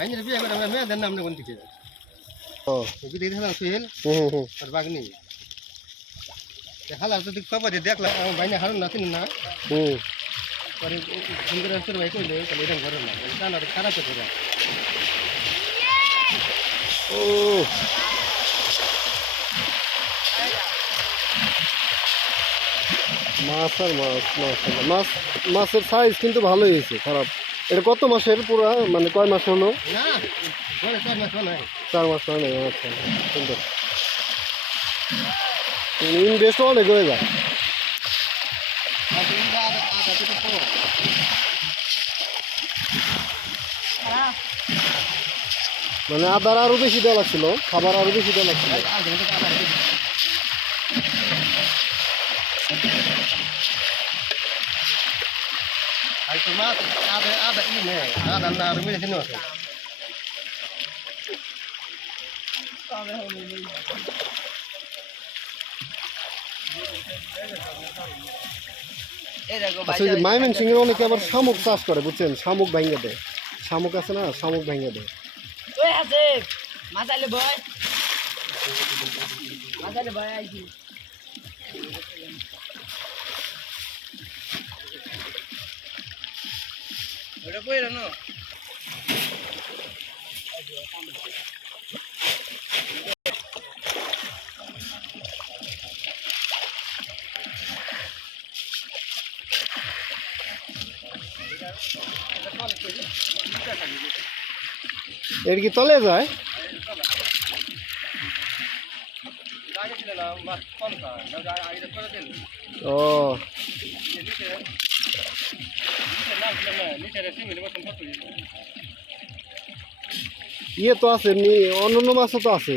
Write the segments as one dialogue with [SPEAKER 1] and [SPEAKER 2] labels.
[SPEAKER 1] ভাইনের বিয়ে করে আমরা মেয়েদের নাম নেবেন দিকে ওকে দেখে হালাল সোহেল আর বাগনি। হালাল তো খবর দিয়ে দেখলাম আমার ভাইনে হারুন না চিনি না।
[SPEAKER 2] হুম।
[SPEAKER 1] পরে ফোন করে ভাই কইলে তাহলে এরকম না না খারাপ করে
[SPEAKER 2] ও। মাছ আর মাছ মাছ মাছ মাছের সাইজ কিন্তু ভালোই হয়েছে খারাপ। এটা কত মাসের পুরো? মানে কয় মাস হলো?
[SPEAKER 1] চার মাস
[SPEAKER 2] হয় নাই আচ্ছা সুন্দর। ইনভেস্ট অনেক হয়ে যায়। মানে আদার আরও বেশি দেওয়া লাগছিল খাবার আরও বেশি দেওয়া লাগছিল।
[SPEAKER 1] আধা থেকে আধা থেকে আর তো মাছ আধা আধা ই নেই আধা না আর মেডিসিন আছে
[SPEAKER 2] আচ্ছা যে মাইমেন সিং এর অনেকে আবার শামুক চাষ করে বুঝছেন? শামুক ভেঙে দেয়। শামুক আছে না? শামুক ভেঙে দেয়।
[SPEAKER 3] আছে। মাথালে ভয় মাথালে ভয় আইছি।
[SPEAKER 1] ওটা কই রানো?
[SPEAKER 2] এর কি তলে যায়
[SPEAKER 1] আগে ছিল না মাছ কম খায় না আগে করে দিন
[SPEAKER 2] ও। ইয়ে তো আছে অন্যান্য মাছও তো আছে।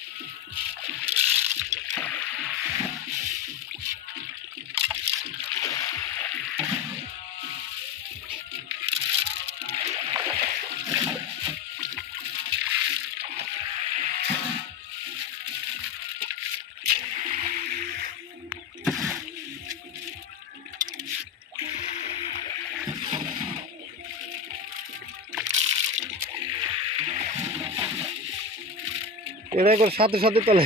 [SPEAKER 2] এরা একবার সাথে সাথে তলে।